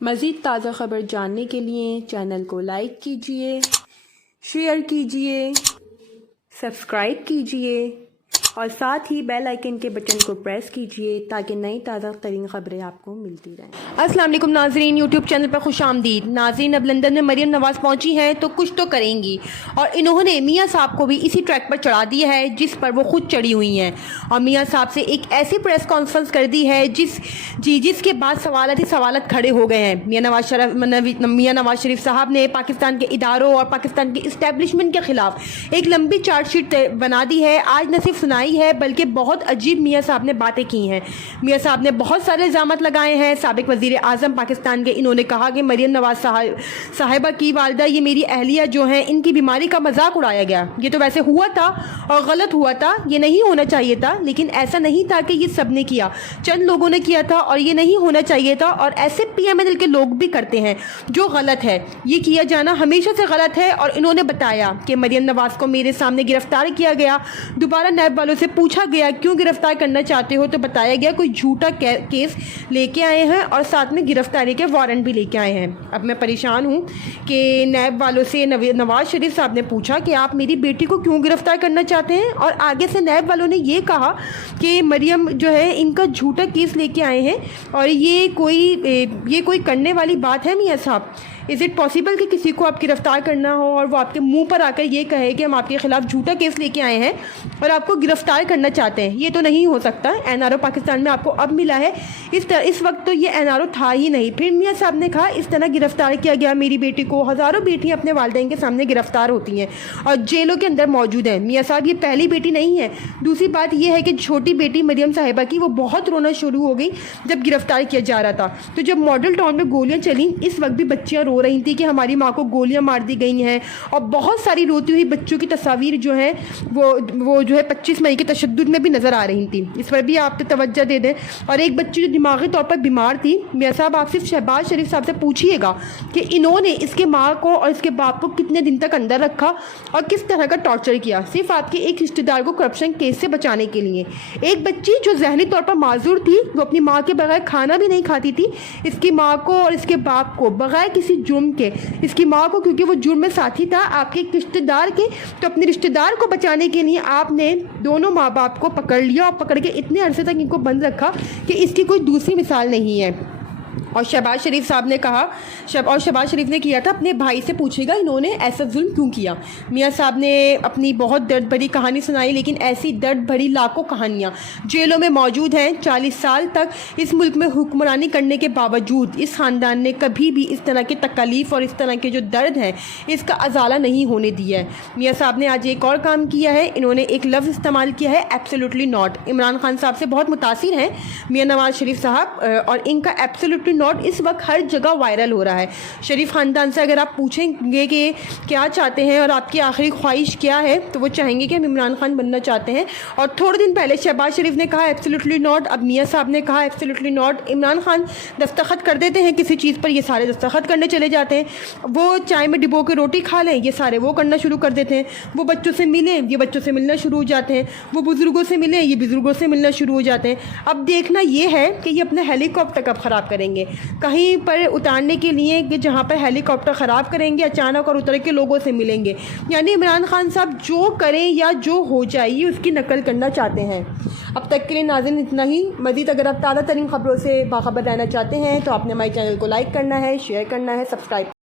मज़ीद ताज़ा ख़बर जानने के लिए चैनल को लाइक कीजिए, शेयर कीजिए, सब्सक्राइब कीजिए और साथ ही बेल आइकन के बटन को प्रेस कीजिए ताकि नई ताज़ा तरीन ख़बरें आपको मिलती रहें। अस्सलाम वालेकुम नाज़रीन, यूट्यूब चैनल पर खुशामदीद। नाज़रीन, अब लंदन में मरियम नवाज़ पहुंची हैं तो कुछ तो करेंगी और इन्होंने मियाँ साहब को भी इसी ट्रैक पर चढ़ा दिया है जिस पर वो खुद चढ़ी हुई हैं और मियाँ साहब से एक ऐसी प्रेस कॉन्फ्रेंस कर दी है जिसके बाद सवालत खड़े हो गए हैं। मियाँ नवाज़ शरीफ साहब ने पाकिस्तान के इदारों और पाकिस्तान के इस्टेब्लिशमेंट के ख़िलाफ़ एक लंबी चार्जशीट बना दी है। आज न सिर्फ सुनाई है बल्कि बहुत अजीब मियाँ साहब ने बातें की हैं। मियाँ साहब ने बहुत सारे इल्ज़ामात लगाए हैं। साबिक़ वज़ीर आज़म पाकिस्तान के इन्होंने कहा कि मरियम नवाज़ साहिबा की वालिदा ये मेरी अहलिया जो हैं इनकी बीमारी का मजाक उड़ाया गया। ये तो वैसे हुआ था और गलत हुआ था, ये नहीं होना चाहिए था, लेकिन ऐसा नहीं था कि ये सब ने किया, चंद लोगों ने किया था और ये नहीं होना चाहिए था। और ऐसे PMNL के लोग भी करते हैं जो गलत है, ये किया जाना हमेशा से गलत है। और इन्होंने बताया कि मरियम नवाज़ को मेरे सामने गिरफ्तार किया गया। दोबारा नैब वालों से पूछा गया क्यों गिरफ्तार करना चाहते हो, तो बताया गया कोई झूठा केस लेके आए हैं और साथ में गिरफ्तारी के वारंट भी लेके आए हैं। अब मैं परेशान हूँ कि नैब वालों से नवाज़ शरीफ साहब ने पूछा कि आप मेरी बेटी को क्यों गिरफ्तार करना चाहते हैं और आगे से नैब वालों ने ये कहा कि मरियम जो है इनका झूठा केस लेके आए हैं और ये कोई करने वाली बात है मियाँ साहब? इज़ इट पॉसिबल कि किसी को आप गिरफ़्तार करना हो और वो आपके मुंह पर आकर ये कहे कि हम आपके ख़िलाफ़ झूठा केस लेके आए हैं और आपको गिरफ़्तार करना चाहते हैं? ये तो नहीं हो सकता। NRO पाकिस्तान में आपको अब मिला है, इस वक्त तो ये NRO था ही नहीं। फिर मियाँ साहब ने कहा इस तरह गिरफ़्तार किया गया मेरी बेटी को। हज़ारों बेटियाँ अपने वालिदैन के सामने गिरफ़्तार होती हैं और जेलों के अंदर मौजूद हैं। मियाँ साहब ये पहली बेटी नहीं है। दूसरी बात यह है कि छोटी बेटी मरियम साहिबा की वो बहुत रोना शुरू हो गई जब गिरफ़्तार किया जा रहा था। तो जब मॉडल टाउन में गोलियाँ चली इस वक्त भी बच्चियाँ रो रही थी कि हमारी माँ को गोलियां मार दी गई हैं और बहुत सारी रोती हुई बच्चों की तस्वीर जो है वो जो है 25 मई के तशद्दुद में भी नज़र आ रही थी। इस पर भी आप तवज्जो दे दें। और एक बच्ची जो दिमागी तौर पर बीमार थी, मियाँ साहब आप सिर्फ शहबाज शरीफ साहब से पूछिएगा कि इन्होंने इसके माँ को और इसके बाप को कितने दिन तक अंदर रखा और किस तरह का टॉर्चर किया, सिर्फ आपके एक रिश्तेदार को करप्शन केस से बचाने के लिए। एक बच्ची जो जहनी तौर पर माजूर थी, वो अपनी माँ के बगैर खाना भी नहीं खाती थी, इसकी माँ को और इसके बाप को बगैर किसी जुर्म के, इसकी माँ को क्योंकि वो जुर्म में साथी था आपके एक रिश्तेदार के, तो अपने रिश्तेदार को बचाने के लिए आपने दोनों माँ बाप को पकड़ लिया और पकड़ के इतने अरसे तक इनको बंद रखा कि इसकी कोई दूसरी मिसाल नहीं है। और शहबाज शरीफ साहब ने कहा शहबाज शरीफ ने किया था अपने भाई से पूछेगा इन्होंने ऐसा जुल्म क्यों किया। मियाँ साहब ने अपनी बहुत दर्द भरी कहानी सुनाई, लेकिन ऐसी दर्द भरी लाखों कहानियाँ जेलों में मौजूद हैं। 40 साल तक इस मुल्क में हुक्मरानी करने के बावजूद इस ख़ानदान ने कभी भी इस तरह की तकलीफ़ और इस तरह के जो दर्द हैं इसका अजाला नहीं होने दिया है। मियाँ साहब ने आज एक और काम किया है, इन्होंने एक लफ्ज़ इस्तेमाल किया है, एब्सोल्युटली नॉट। इमरान खान साहब से बहुत मुतासिर हैं मियाँ नवाज़ शरीफ साहब और इनका एब्सोल्युटली नॉट इस वक्त हर जगह वायरल हो रहा है। शरीफ ख़ानदान से अगर आप पूछेंगे कि क्या चाहते हैं और आपकी आखिरी ख्वाहिश क्या है, तो वो चाहेंगे कि हम इमरान खान बनना चाहते हैं। और थोड़े दिन पहले शहबाज शरीफ ने कहा एब्सोल्युटली नॉट, अब मियाँ साहब ने कहा एब्सोल्युटली नॉट। इमरान खान दस्तखत कर देते हैं किसी चीज़ पर, ये सारे दस्तखत करने चले जाते हैं। वो चाय में डिबो के रोटी खा लें, ये सारे वो करना शुरू कर देते हैं। वो बच्चों से मिलें, ये बच्चों से मिलना शुरू हो जाते हैं। वो बुज़ुर्गों से मिलें, ये बुज़ुर्गों से मिलना शुरू हो जाते हैं। अब देखना ये है कि ये अपना हेलीकॉप्टर कब ख़राब करेंगे, कहीं पर उतारने के लिए कि जहाँ पर हेलीकॉप्टर ख़राब करेंगे अचानक और उतर के लोगों से मिलेंगे। यानी इमरान खान साहब जो करें या जो हो जाए ये उसकी नकल करना चाहते हैं। अब तक के लिए नाज़रीन इतना ही। मज़ीद अगर आप ताज़ा तरीन ख़बरों से बाखबर रहना चाहते हैं तो आपने हमारे चैनल को लाइक करना है, शेयर करना है, सब्सक्राइब